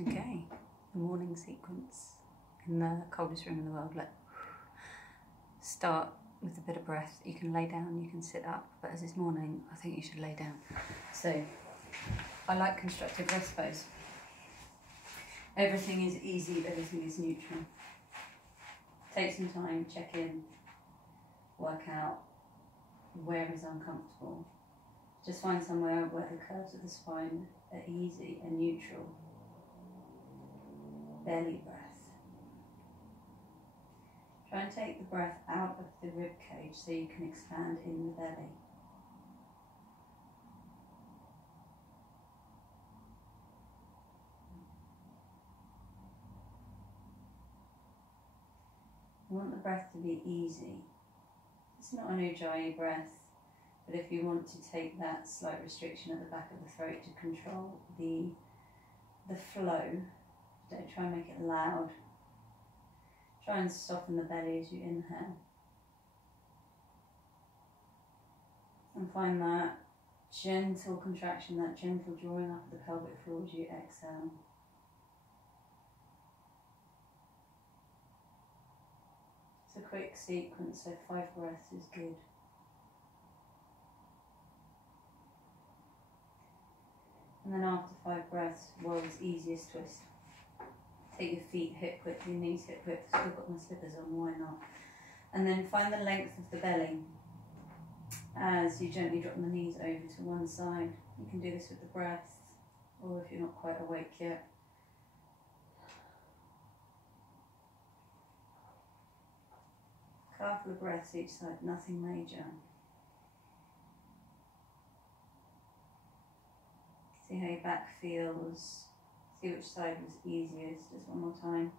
Okay, the morning sequence in the coldest room in the world. Let's start with a bit of breath. You can lay down, you can sit up, but as it's morning, I think you should lay down. So I like constructive rest pose. Everything is easy, everything is neutral. Take some time, check in, work out where is uncomfortable. Just find somewhere where the curves of the spine are easy and neutral. Belly breath. Try and take the breath out of the rib cage so you can expand in the belly. You want the breath to be easy. It's not an ujjayi breath, but if you want to take that slight restriction at the back of the throat to control the flow, don't try and make it loud. Try and soften the belly as you inhale. And find that gentle contraction, that gentle drawing up of the pelvic floor as you exhale. It's a quick sequence, so 5 breaths is good. And then after 5 breaths, world's easiest twist. Take your feet hip width, your knees hip width. I've still got my slippers on, why not? And then find the length of the belly as you gently drop the knees over to one side. You can do this with the breath, or if you're not quite awake yet. Couple of breaths each side, nothing major. See how your back feels. See which side was easiest. Just one more time.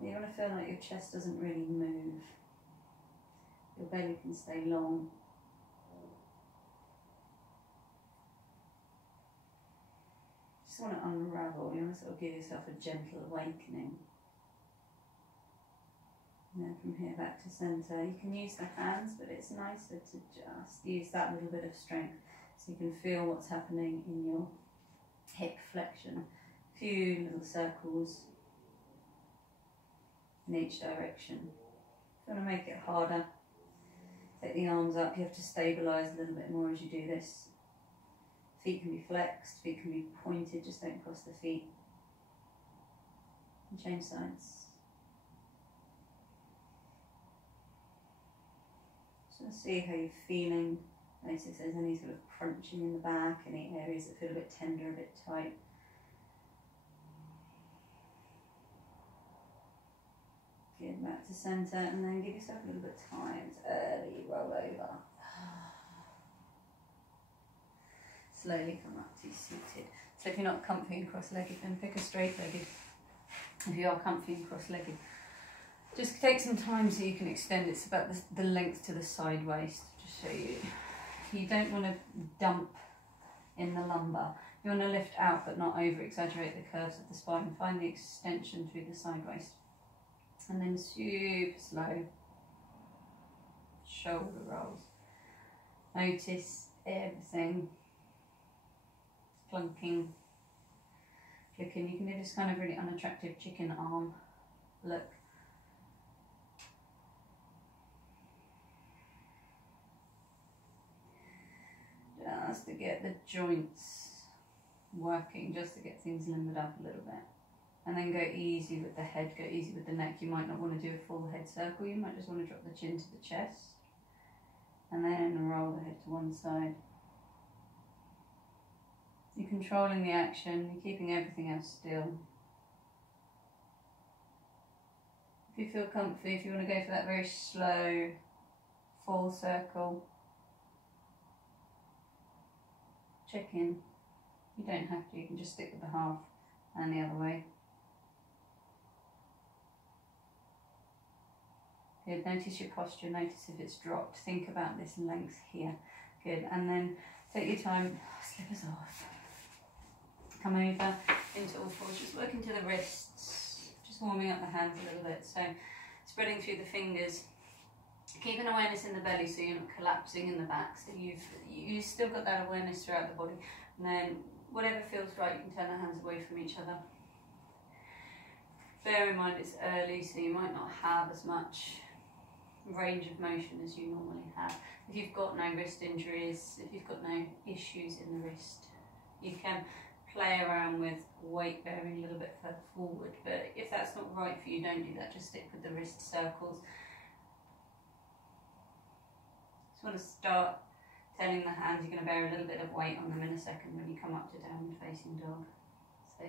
You want to feel like your chest doesn't really move. Your belly can stay long. Just want to unravel. You want to sort of give yourself a gentle awakening. And then from here back to centre. You can use the hands, but it's nicer to just use that little bit of strength so you can feel what's happening in your hip flexion. A few little circles in each direction. If you want to make it harder, take the arms up. You have to stabilise a little bit more as you do this. Feet can be flexed, feet can be pointed, just don't cross the feet. And change sides. Just see how you're feeling. Notice if there's any sort of crunching in the back, any areas that feel a bit tender, a bit tight. Get back to centre and then give yourself a little bit of time to early roll over. Slowly come up to seated. So if you're not comfy and cross-legged, then pick a straight-legged. If you are comfy and cross-legged, just take some time so you can extend. It's about the length to the side waist. Just so you don't want to dump in the lumbar. You want to lift out but not over-exaggerate the curves of the spine. Find the extension through the side waist. And then super slow shoulder rolls. Notice everything. Clunking, flicking. You can do this kind of really unattractive chicken arm look. Just to get the joints working, just to get things limbered up a little bit. And then go easy with the head, go easy with the neck. You might not want to do a full head circle, you might just want to drop the chin to the chest. And then roll the head to one side. You're controlling the action, you're keeping everything else still. If you feel comfy, if you want to go for that very slow full circle, check in. You don't have to, you can just stick with the half and the other way. Good, notice your posture, notice if it's dropped. Think about this length here. Good, and then take your time, slippers off. Come over into all fours, just working to the wrists, just warming up the hands a little bit. So spreading through the fingers, keep an awareness in the belly so you're not collapsing in the back. So you've still got that awareness throughout the body. And then whatever feels right, you can turn the hands away from each other. Bear in mind it's early, so you might not have as much range of motion as you normally have. If you've got no wrist injuries, if you've got no issues in the wrist, you can play around with weight bearing a little bit further forward, but if that's not right for you, don't do that, just stick with the wrist circles. Just want to start telling the hands you're going to bear a little bit of weight on them in a second when you come up to downward facing dog. So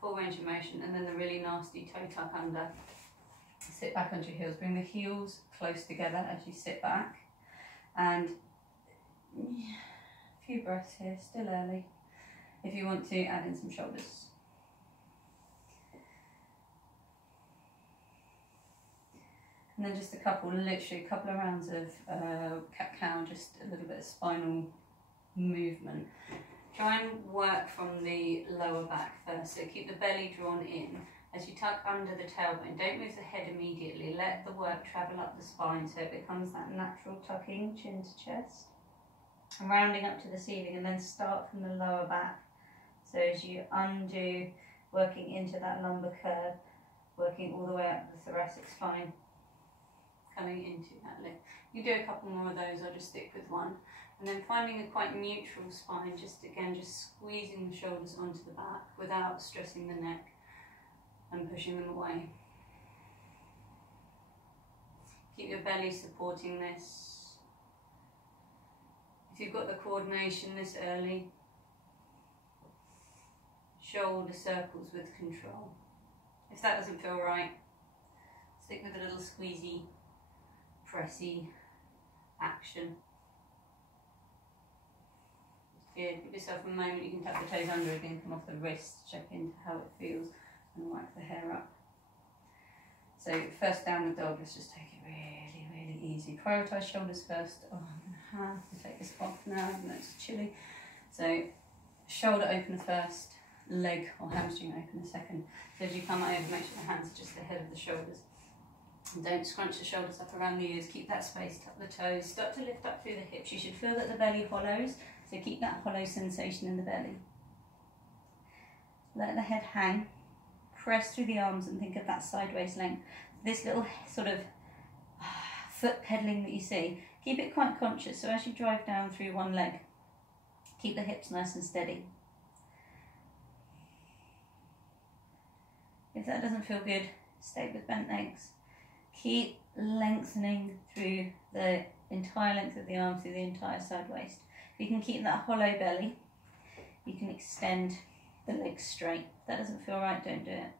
full range of motion, and then the really nasty toe tuck under. Sit back onto your heels, bring the heels close together as you sit back, and a few breaths here, still early. If you want to, add in some shoulders. And then just literally a couple of rounds of cat-cow, just a little bit of spinal movement. Try and work from the lower back first, so keep the belly drawn in. As you tuck under the tailbone, don't move the head immediately, let the work travel up the spine so it becomes that natural tucking, chin to chest. And rounding up to the ceiling, and then start from the lower back. So as you undo, working into that lumbar curve, working all the way up the thoracic spine, coming into that lift. You do a couple more of those, I'll just stick with one. And then finding a quite neutral spine, just squeezing the shoulders onto the back without stressing the neck and pushing them away. Keep your belly supporting this. If you've got the coordination this early, shoulder circles with control. If that doesn't feel right, stick with a little squeezy, pressy action. Good. Give yourself a moment, you can tuck the toes under again, come off the wrist, check into how it feels, and wipe the hair up. So first downward dog, let's just take it really, really easy. Prioritise shoulders first. Oh, I'm going to have to take this off now, even though it's chilly. So shoulder opener first, leg or hamstring opener second. So as you come over, make sure the hands are just ahead of the shoulders. And don't scrunch the shoulders up around the ears, keep that space, tuck the toes, start to lift up through the hips. You should feel that the belly hollows, so keep that hollow sensation in the belly. Let the head hang, press through the arms and think of that sideways length. This little sort of foot pedaling that you see, keep it quite conscious, so as you drive down through one leg, keep the hips nice and steady. If that doesn't feel good, stay with bent legs. Keep lengthening through the entire length of the arm, through the entire side waist. If you can keep that hollow belly, you can extend the legs straight. If that doesn't feel right, don't do it.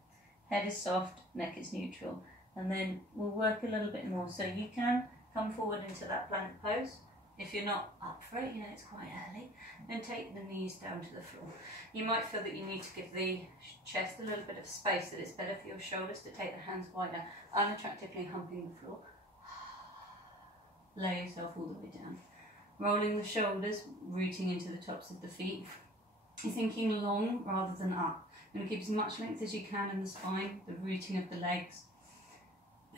Head is soft, neck is neutral. And then we'll work a little bit more. So you can come forward into that plank pose. If you're not up for it, it's quite early, then take the knees down to the floor. You might feel that you need to give the chest a little bit of space, that it's better for your shoulders to take the hands wider, unattractively humping the floor. Lay yourself all the way down. Rolling the shoulders, rooting into the tops of the feet. You're thinking long rather than up. You're going to keep as much length as you can in the spine, the rooting of the legs.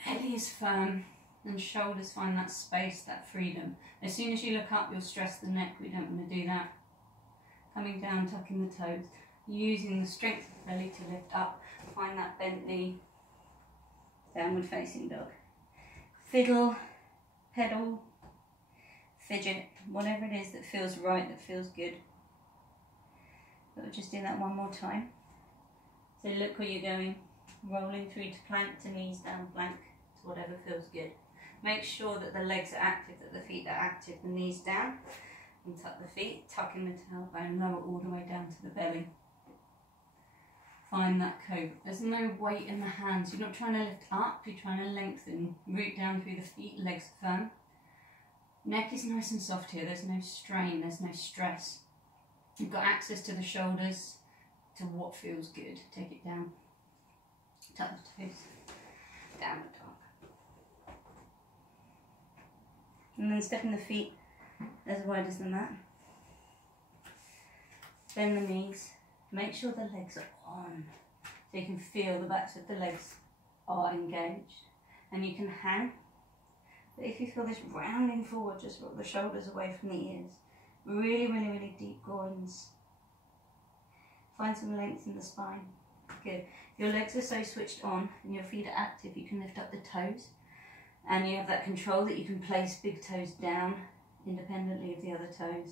Belly is firm, and shoulders find that space, that freedom. As soon as you look up, you'll stress the neck. We don't want to do that. Coming down, tucking the toes, using the strength of the belly to lift up. Find that bent knee. Downward facing dog. Fiddle, pedal, fidget, whatever it is that feels right, that feels good. But we'll just do that one more time. So look where you're going. Rolling through to plank, to knees down, plank, to whatever feels good. Make sure that the legs are active, that the feet are active, the knees down, and tuck the feet, tucking the tailbone, lower all the way down to the belly. Find that cobra. There's no weight in the hands. You're not trying to lift up, you're trying to lengthen, root down through the feet, legs firm. Neck is nice and soft here, there's no strain, there's no stress. You've got access to the shoulders, to what feels good. Take it down. Tuck the toes, downward dog. And then stepping the feet as wide as the mat. Bend the knees. Make sure the legs are on, so you can feel the backs of the legs are engaged. And you can hang. But if you feel this rounding forward, just roll the shoulders away from the ears. Really, really, really deep groins. Find some length in the spine. Good. Your legs are so switched on and your feet are active, you can lift up the toes. And you have that control that you can place big toes down independently of the other toes.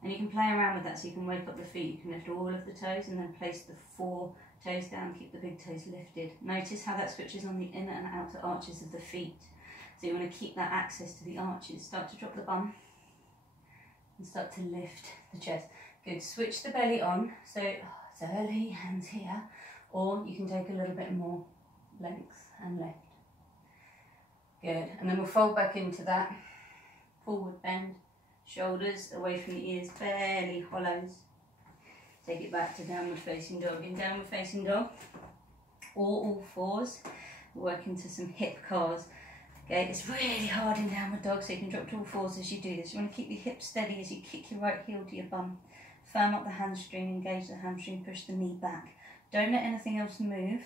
And you can play around with that, so you can wake up the feet. You can lift all of the toes and then place the 4 toes down, keep the big toes lifted. Notice how that switches on the inner and outer arches of the feet. So you want to keep that access to the arches. Start to drop the bum and start to lift the chest. Good. Switch the belly on. So it's early, hands here. Or you can take a little bit more length and lift. Good. And then we'll fold back into that. Forward bend. Shoulders away from the ears, belly hollows. Take it back to downward facing dog. In downward facing dog, or all fours, work into some hip cars. Okay, it's really hard in downward dog, so you can drop to all fours as you do this. You want to keep your hips steady as you kick your right heel to your bum. Firm up the hamstring, engage the hamstring, push the knee back. Don't let anything else move.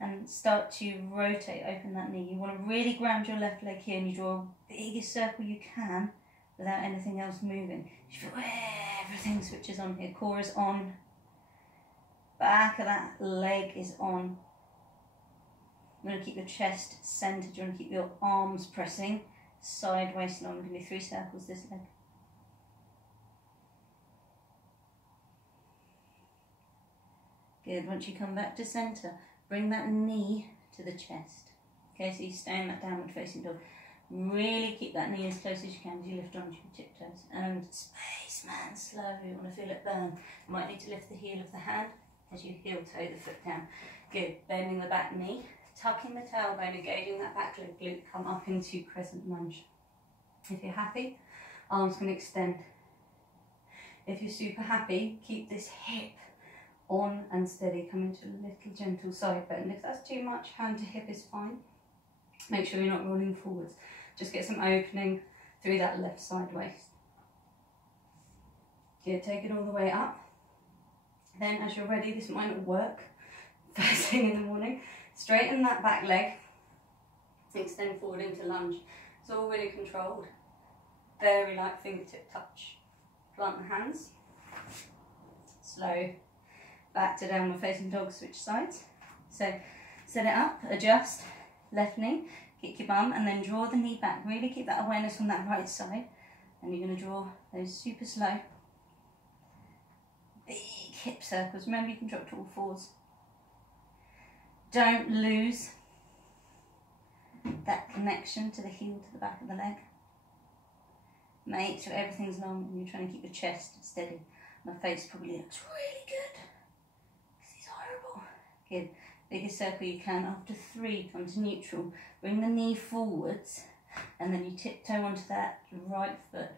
And start to rotate, open that knee. You want to really ground your left leg here, and you draw the biggest circle you can without anything else moving. You feel everything switches on here. Core is on. Back of that leg is on. You want to keep your chest centered. You want to keep your arms pressing sideways long. Give me 3 circles this leg. Good. Once you come back to center, bring that knee to the chest. Okay, so you stay in that downward facing dog. Really keep that knee as close as you can as you lift onto your tiptoes. And spaceman, slow. You want to feel it burn. You might need to lift the heel of the hand as you heel toe the foot down. Good. Bending the back knee, tucking the tailbone, engaging that back leg glute. Come up into crescent lunge. If you're happy, arms can extend. If you're super happy, keep this hip on and steady. Come into a little gentle side bend. If that's too much, hand to hip is fine. Make sure you're not rolling forwards. Just get some opening through that left side waist. Good, take it all the way up. Then as you're ready, this might not work first thing in the morning, straighten that back leg, extend forward into lunge. It's all really controlled. Very light fingertip touch. Plant the hands. Slow. Back to downward facing dog, switch sides. So set it up, adjust, left knee, kick your bum, and then draw the knee back. Really keep that awareness on that right side. And you're going to draw those super slow, big hip circles. Remember, you can drop to all fours. Don't lose that connection to the heel, to the back of the leg. Make sure everything's long and you're trying to keep your chest steady. My face probably looks really good. This is horrible. Good. Biggest circle you can. After 3, come to neutral. Bring the knee forwards and then you tiptoe onto that right foot.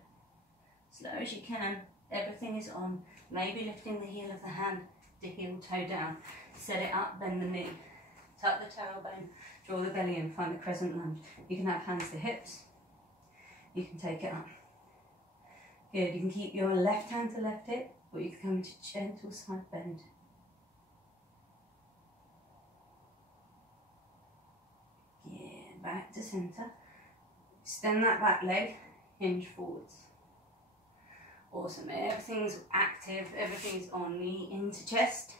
Slow as you can. Everything is on. Maybe lifting the heel of the hand to heel toe down. Set it up, bend the knee. Tuck the tailbone, draw the belly in, find the crescent lunge. You can have hands to hips. You can take it up. Good. You can keep your left hand to left hip, or you can come into gentle side bend. Back to centre, extend that back leg, hinge forwards. Awesome, everything's active, everything's on. Knee into chest.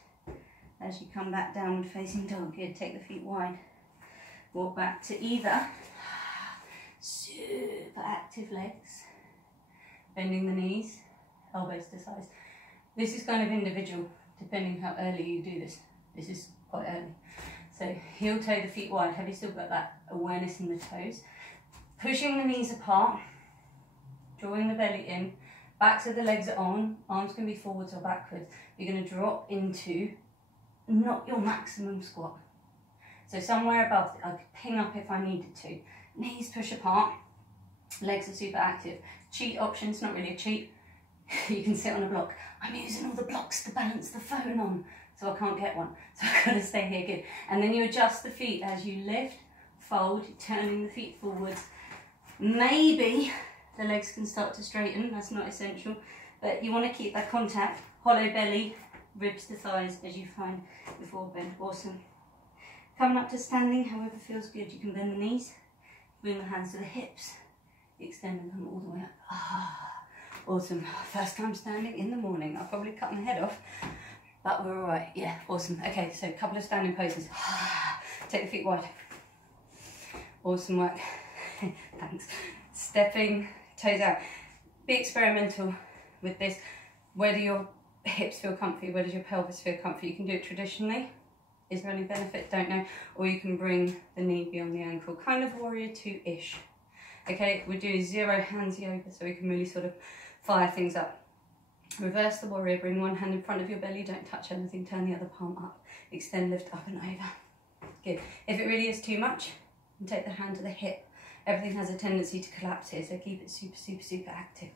As you come back downward facing dog, good, take the feet wide. Walk back to either. Super active legs. Bending the knees, elbows to sides. This is kind of individual, depending how early you do this. This is quite early. So heel toe the feet wide. Have you still got that awareness in the toes? Pushing the knees apart, drawing the belly in, backs of the legs are on, arms can be forwards or backwards. You're going to drop into not your maximum squat. So somewhere above, I could ping up if I needed to. Knees push apart, legs are super active. Cheat option, it's not really a cheat. You can sit on a block. I'm using all the blocks to balance the phone on, so I can't get one. So I've got to stay here, good. And then you adjust the feet as you lift, fold, turning the feet forwards. Maybe the legs can start to straighten, that's not essential, but you want to keep that contact, hollow belly, ribs to thighs as you find before bend. Awesome. Coming up to standing, however feels good. You can bend the knees, bring the hands to the hips, extend and come all the way up. Ah, awesome. First time standing in the morning. I'll probably cut my head off. But we're all right. Yeah, awesome. Okay, so a couple of standing poses. Take the feet wide. Awesome work. Thanks. Stepping toes out. Be experimental with this. Where do your hips feel comfy? Where does your pelvis feel comfy? You can do it traditionally. Is there any benefit? Don't know. Or you can bring the knee beyond the ankle. Kind of warrior 2-ish. Okay, we're doing 0 hands yoga so we can really sort of fire things up. Reverse the warrior, bring one hand in front of your belly, don't touch anything, turn the other palm up, extend, lift up and over. Good. If it really is too much, take the hand to the hip. Everything has a tendency to collapse here, so keep it super, super, super active.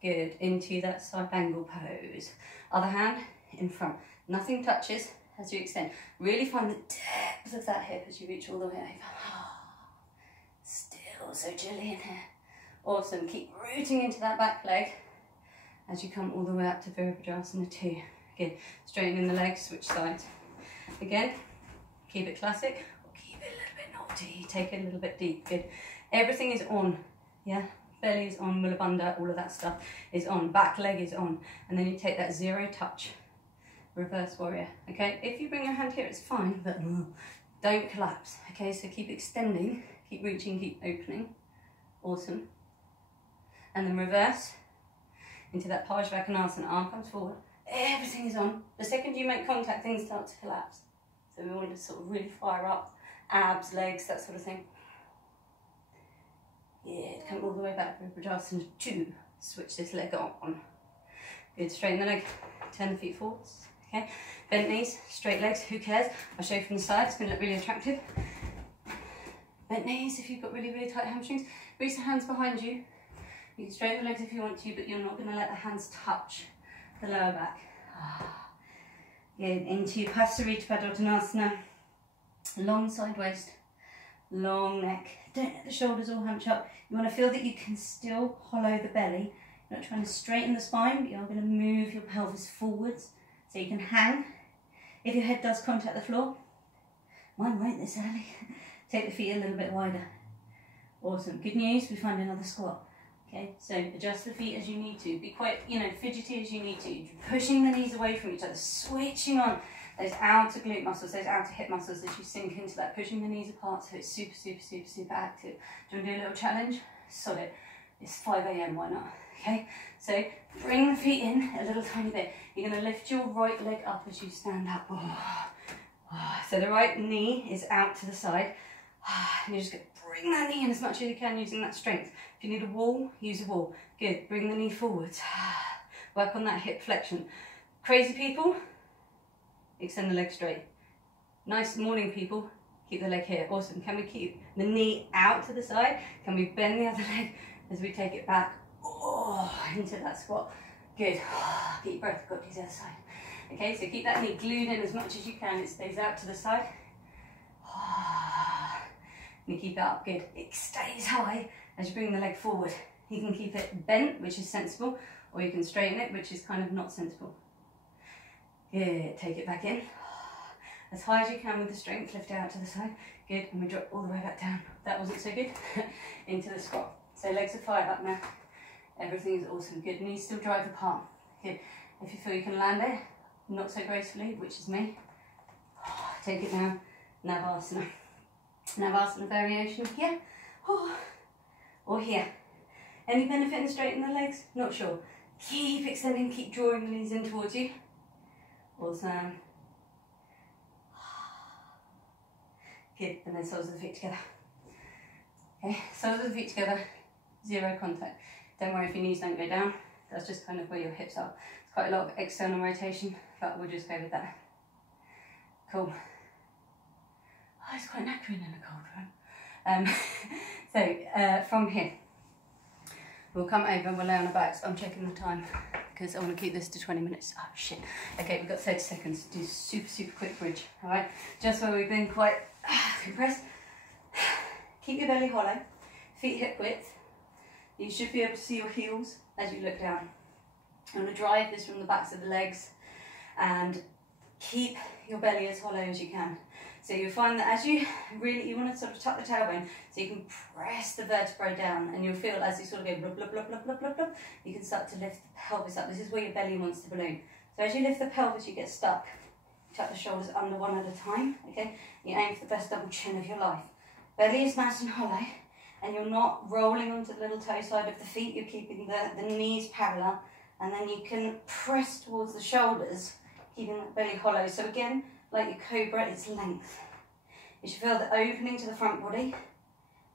Good. Into that side angle pose. Other hand in front. Nothing touches as you extend. Really find the depth of that hip as you reach all the way over. Still so chilly in here. Awesome. Keep rooting into that back leg as you come all the way up to Virabhadrasana 2. Good. Straightening the legs, switch sides. Again, keep it classic or keep it a little bit naughty. Take it a little bit deep. Good. Everything is on. Yeah. Belly is on, Mula Bandha, all of that stuff is on. Back leg is on. And then you take that 0 touch. Reverse warrior. Okay. If you bring your hand here, it's fine, but don't collapse. Okay. So keep extending, keep reaching, keep opening. Awesome. And then reverse into that Parsvakonasana. Arm comes forward. Everything is on. The second you make contact, things start to collapse. So we want to sort of really fire up abs, legs, that sort of thing. Yeah, come all the way back to Virabhadrasana 2. Switch this leg on. Good, straighten the leg, turn the feet forwards. Okay, bent knees, straight legs, who cares? I'll show you from the side, it's going to look really attractive. Bent knees, if you've got really, really tight hamstrings, reach the hands behind you. You can straighten the legs if you want to, but you're not going to let the hands touch the lower back. Good, into Pasarita Padottanasana. Long side waist, long neck. Don't let the shoulders all hunch up. You want to feel that you can still hollow the belly. You're not trying to straighten the spine, but you're going to move your pelvis forwards so you can hang. If your head does contact the floor, mine won't this early. Take the feet a little bit wider. Awesome. Good news, we find another squat. Okay, so adjust the feet as you need to. Be quite, fidgety as you need to. Pushing the knees away from each other, switching on those outer glute muscles, those outer hip muscles as you sink into that, pushing the knees apart so it's super, super, super, super active. Do you want to do a little challenge? Solid. It's 5 AM, why not? Okay, so bring the feet in a little tiny bit. You're going to lift your right leg up as you stand up. So the right knee is out to the side. And you're just going to bring that knee in as much as you can using that strength. If you need a wall, use a wall. Good, bring the knee forwards. Work on that hip flexion. Crazy people, extend the leg straight. Nice morning people, keep the leg here. Awesome. Can we keep the knee out to the side? Can we bend the other leg as we take it back into that squat? Good. Deep breath, got to the other side. Okay, so keep that knee glued in as much as you can. It stays out to the side. And you keep it up. Good. It stays high as you bring the leg forward. You can keep it bent, which is sensible, or you can straighten it, which is kind of not sensible. Good. Take it back in. As high as you can with the strength, lift it out to the side. Good. And we drop all the way back down. That wasn't so good. Into the squat. So legs are fired up now. Everything is awesome. Good. Knees still drive the palm. Good. If you feel you can land it, not so gracefully, which is me, take it down. Navasana. Navasana variation here. Or here. Any benefit in straightening the legs? Not sure. Keep extending, keep drawing the knees in towards you. Awesome. Good, and then soles of the feet together. Okay, soles of the feet together, 0 contact. Don't worry if your knees don't go down, that's just kind of where your hips are. It's quite a lot of external rotation, but we'll just go with that. Cool. Oh, it's quite knackering in a cold room. From here, we'll come over and we'll lay on our backs. I'm checking the time because I want to keep this to 20 minutes. Oh shit. Okay, we've got 30 seconds to do super, super quick bridge. All right, just where we've been quite compressed. Keep your belly hollow, feet hip width. You should be able to see your heels as you look down. I'm going to drive this from the backs of the legs and keep your belly as hollow as you can. So you'll find that as you want to sort of tuck the tailbone so you can press the vertebrae down, and you'll feel as you sort of go blah, blah, blah, blah, blah, blah, blah, you can start to lift the pelvis up. This is where your belly wants to balloon. So as you lift the pelvis, you get stuck. Tuck the shoulders under one at a time, okay? You aim for the best double chin of your life. Belly is nice and hollow, and you're not rolling onto the little toe side of the feet. You're keeping the knees parallel, and then you can press towards the shoulders, keeping the belly hollow. So again, like your cobra, it's length. You should feel the opening to the front body,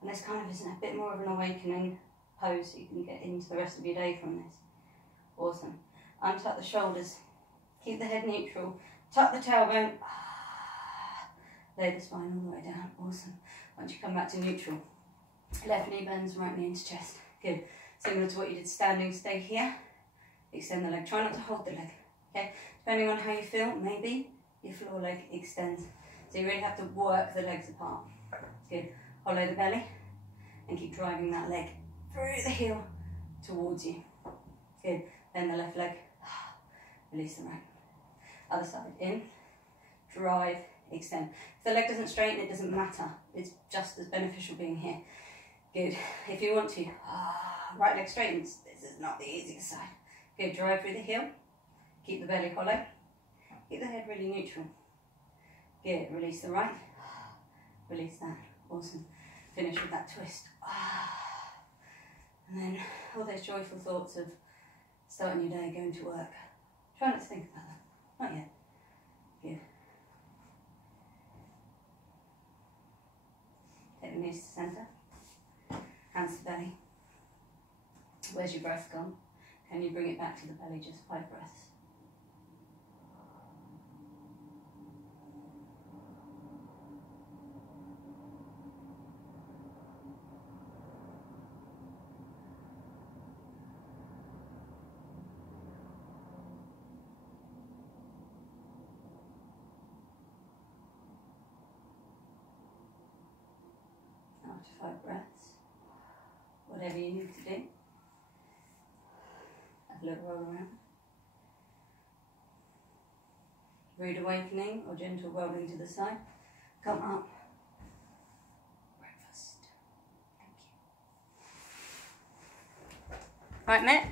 and this kind of is a bit more of an awakening pose, so you can get into the rest of your day from this. Awesome. Untuck the shoulders, keep the head neutral, tuck the tailbone, lay the spine all the way down. Awesome. Once you come back to neutral, left knee bends, right knee into chest. Good. Similar to what you did standing, stay here, extend the leg. Try not to hold the leg, okay? Depending on how you feel, maybe your floor leg extends. So you really have to work the legs apart. Good. Hollow the belly and keep driving that leg through the heel towards you. Good. Then the left leg, release the right. Other side, in, drive, extend. If the leg doesn't straighten, it doesn't matter. It's just as beneficial being here. Good. If you want to, right leg straightens. This is not the easiest side. Good. Drive through the heel. Keep the belly hollow. Keep the head really neutral. Good. Release the right. Release that. Awesome. Finish with that twist. And then all those joyful thoughts of starting your day, going to work. Try not to think about that. Not yet. Good. Take the knees to centre. Hands to belly. Where's your breath gone? Can you bring it back to the belly? Just 5 breaths. After 5 breaths, whatever you need to do, have a little roll around. Rude awakening or gentle rolling to the side. Come up. Breakfast. Thank you. Right, Mitt.